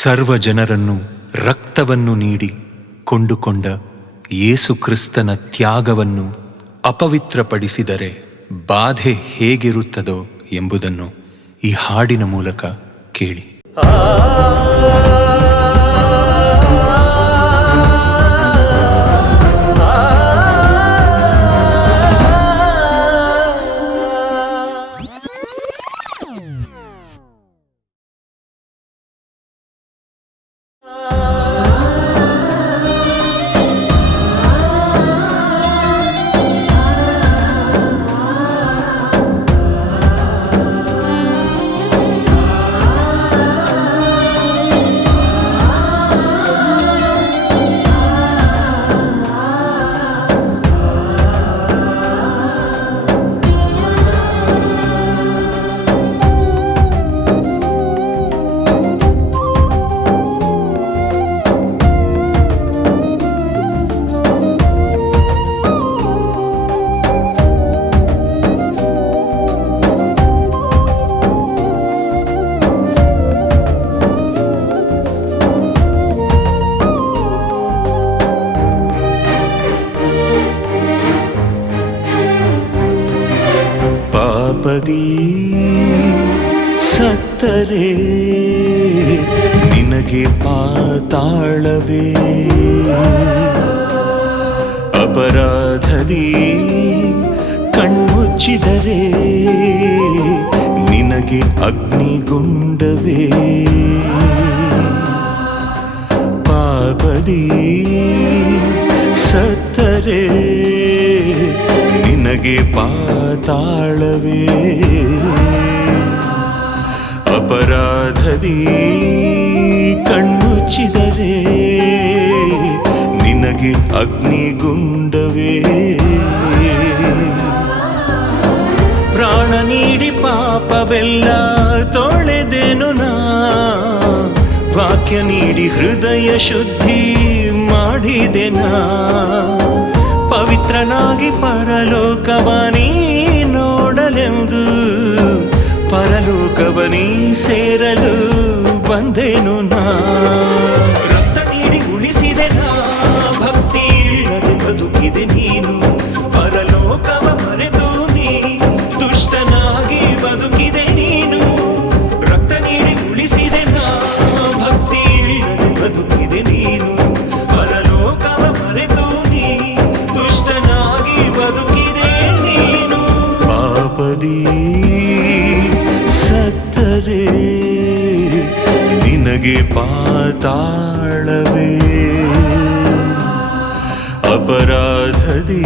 ಸರ್ವ ಜನರನ್ನು ರಕ್ತವನ್ನು ನೀಡಿ ಕೊಂಡುಕೊಂಡ ಯೇಸು ಕ್ರಿಸ್ತನ ತ್ಯಾಗವನ್ನು ಅಪವಿತ್ರಪಡಿಸಿದರೆ ಬಾಧೆ ಹೇಗಿರುತ್ತದೋ ಎಂಬುದನ್ನು ಈ ಹಾಡಿನ ಮೂಲಕ ಕೇಳಿ. ಪಾಪದಿ ಸತ್ತರೆ ನಿನಗೆ ಪಾತಾಳವೇ, ಅಪರಾಧದಿ ಕಣ್ಮುಚ್ಚಿದರೆ ನಿನಗೆ ಅಗ್ನಿಗುಂಡವೇ. ಪಾಪದಿ ಸತ್ತರೆ ನಿನಗೆ ಪಾತಾಳವೇ, ಅಪರಾಧದಿ ಕಣ್ಣುಚ್ಚಿದರೆ ನಿನಗೆ ಅಗ್ನಿಗುಂಡವೇ. ಪ್ರಾಣ ನೀಡಿ ಪಾಪವೆಲ್ಲ ತೊಳೆದೆನು ನಾ, ವಾಕ್ಯ ನೀಡಿ ಹೃದಯ ಶುದ್ಧಿ ಮಾಡಿದೆನಾ. ಪವಿತ್ರನಾಗಿ ಪರಲೋಕವನೀ ನೋಡಲೆಂದು ಪರಲೋಕವನೀ ಸೇರಲು ಬಂದೆನು ನಾ. ರಕ್ತ ನೀಡಿ ಉಳಿಸಿದೆ ನಾ, ಭಕ್ತಿ ಇಲ್ಲದೆ ಬದುಕಿದೆ ನೀನು. ಪರಲೋಕವ ಮರೆತು ನೀ ದುಷ್ಟನಾಗಿ ಬದುಕಿದೆ ನೀನು. ರಕ್ತ ನೀಡಿ ಉಳಿಸಿದೆ ನಾ, ಭಕ್ತಿ ಇಲ್ಲದೆ ಬದುಕಿದೆ ನೀನು. ಪರಲೋಕವ ಮರೆತು ನೀ ದುಷ್ಟನಾಗಿ ಬದುಕಿದೆ ನೀನು. ಪಾಪದಿ ಸತ್ತರೆ ನಿನಗೆ ಪಾತಾಳವೇ, ಅಪರಾಧದಿ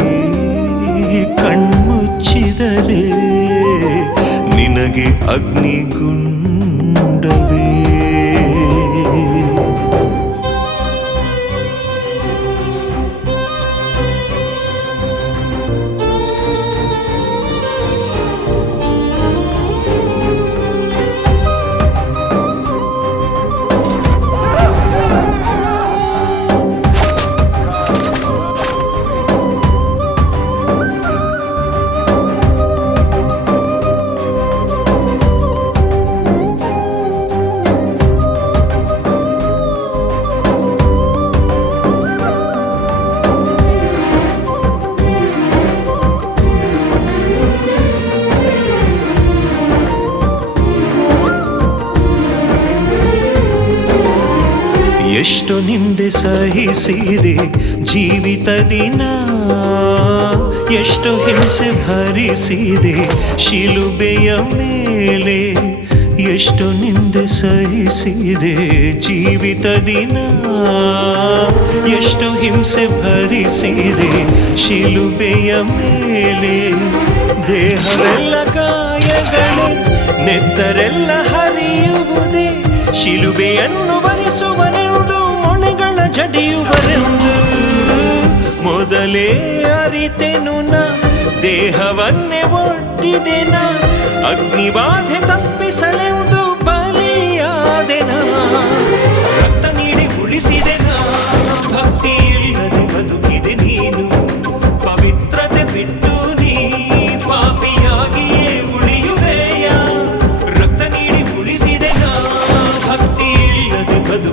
ಕಣ್ಮುಚ್ಚಿದರೆ ನಿನಗೆ ಅಗ್ನಿಗುಂಡವೇ. ಎಷ್ಟು ನಿಂದೆ ಸಹಿಸಿದೆ ಜೀವಿತ ದಿನ, ಎಷ್ಟು ಹಿಂಸೆ ಭರಿಸಿದೆ ಶಿಲುಬೆಯ ಮೇಲೆ. ಎಷ್ಟು ನಿಂದೆ ಸಹಿಸಿದೆ ಜೀವಿತ ದಿನ, ಎಷ್ಟು ಹಿಂಸೆ ಭರಿಸಿದೆ ಶಿಲುಬೆಯ ಮೇಲೆ. ದೇಹವೆಲ್ಲ ಗಾಯಗಳೇ, ನೆತ್ತರೆಲ್ಲ ಹರಿಯುವುದೇ, ಶಿಲುಬೆಯನ್ನು ಭರಿಸುವನೆಂದು ಮೊಳೆಗಳ ಜಡಿಯುವರೆಂದು ಮೊದಲೇ ಅರಿತೆನು ನಾ. ದೇಹವನ್ನೇ ಒಡ್ಡಿದೆನ, ಅಗ್ನಿಬಾಧೆ ತಪ್ಪಿಸಲೆಂದು ಬಲಿಯಾದೆನ. ರಕ್ತ ನೀಡಿ ಉಳಿಸಿದೆನ, ಭಕ್ತಿ ಇಲ್ಲದೆ ಬದುಕಿದೆ ನೀನು. ಪವಿತ್ರತೆ ಬಿಟ್ಟು ನೀ ಪಾಪಿಯಾಗಿಯೇ ಉಳಿಯುವೆಯ. ರಕ್ತ ನೀಡಿ ಉಳಿಸಿದೆನ, ಭಕ್ತಿ ಇಲ್ಲದೆ ಬದುಕಿದೆ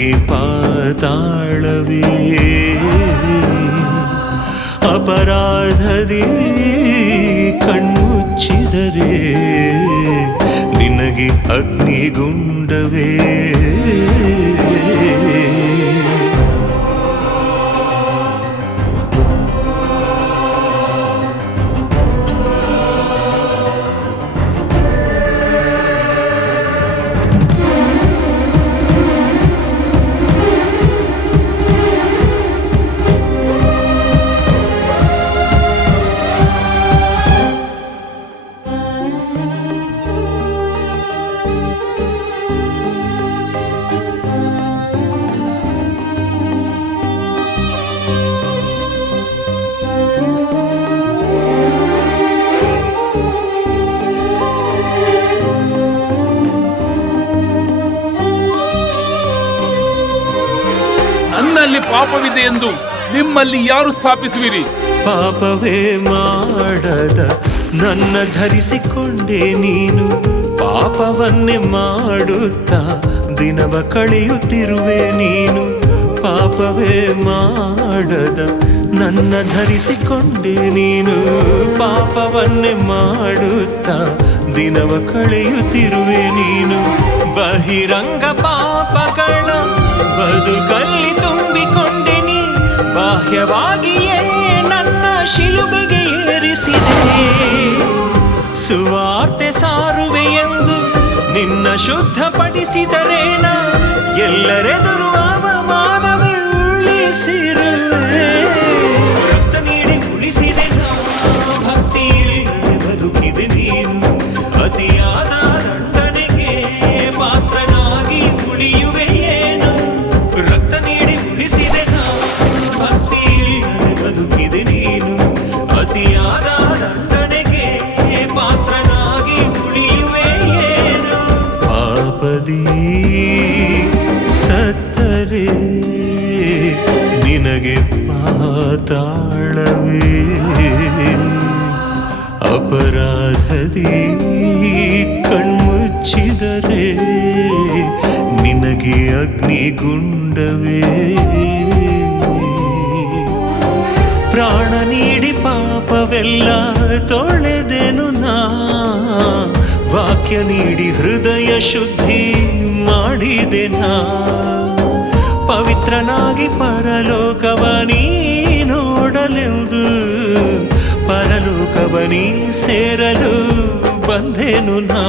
ನಿನಗೆ ಪಾತಾಳವೇ. ಅಪರಾಧದಿ ಕಣ್ಮುಚ್ಚಿದರೆ ನಿನಗೆ ಅಗ್ನಿಗುಂಡವೇ. ನನ್ನಲ್ಲಿ ಪಾಪವಿದೆ ಎಂದು ನಿಮ್ಮಲ್ಲಿ ಯಾರು ಸ್ಥಾಪಿಸುವಿರಿ? ಪಾಪವೇ ಮಾಡದ ನನ್ನ ಧರಿಸಿಕೊಂಡೆ ನೀನು, ಪಾಪವನ್ನೇ ಮಾಡುತ್ತಾ ದಿನವ ಕಳೆಯುತ್ತಿರುವೆ ನೀನು. ಪಾಪವೇ ಮಾಡದ ನನ್ನ ಧರಿಸಿಕೊಂಡೆ ನೀನು, ಪಾಪವನ್ನೇ ಮಾಡುತ್ತಾ ದಿನವ ಕಳೆಯುತ್ತಿರುವೆ ನೀನು. ಬಹಿರಂಗ ಪಾಪಗಳ ಬದುಕಲ್ಲಿ ತುಂಬಿಕೊಂಡೆ ನೀ, ಬಾಹ್ಯವಾಗಿಯೇ ನನ್ನ ಶಿಲುಬೆಗೆ ಏರಿಸಿದೆ. ಸುವಾರ್ತೆ ಸಾರುವೆ ಎಂದು ನಿನ್ನ ಶುದ್ಧಪಡಿಸಿದರೇನ, ಎಲ್ಲರೆದುರು ಅವಮಾನವೇ ಉಳಿಸಿರುವೆ. ರಕ್ತ ನೀಡಿ ಉಳಿಸಿದೆ ನಾ, ಭಕ್ತಿ ಇಲ್ಲದೆ ಬದುಕಿದೆ ನೀನು. ಅತಿಯಾದ ದಂಡನೆಗೆ ಪಾತ್ರನಾಗಿ ಉಳಿಯುವೆ ಏನು? ರಕ್ತ ನೀಡಿ ಉಳಿಸಿದೆ ನಾ, ಭಕ್ತಿ ಇಲ್ಲದೆ ಬದುಕಿದೆ ನೀನು. ಅತಿಯಾದ ದಂಡನೆಗೆ ಪಾತ್ರನಾಗಿ ಉಳಿಯುವೆ ಏನು? ಪಾಪದಿ ಸತ್ತರೆ ನಿನಗೆ ಪಾತಾಳವೇ. ಅಪರಾಧದಿ ಕಣ್ಮುಚ್ಚಿದರೆ ನಿನಗೆ ಅಗ್ನಿಗುಂಡವೇ. ಪ್ರಾಣ ನೀಡಿ ಪಾಪವೆಲ್ಲ ತೊಳೆದೆನು ನಾ, ವಾಕ್ಯ ನೀಡಿ ಹೃದಯ ಶುದ್ಧಿ ಮಾಡಿದೆ ನಾ. ಪವಿತ್ರನಾಗಿ ಪರಲೋಕವ ನೀ ನೋಡಲೆಂದು, ಪರಲೋಕವ ನೀ ಸೇರಲು ಬಂದೆನು ನಾ.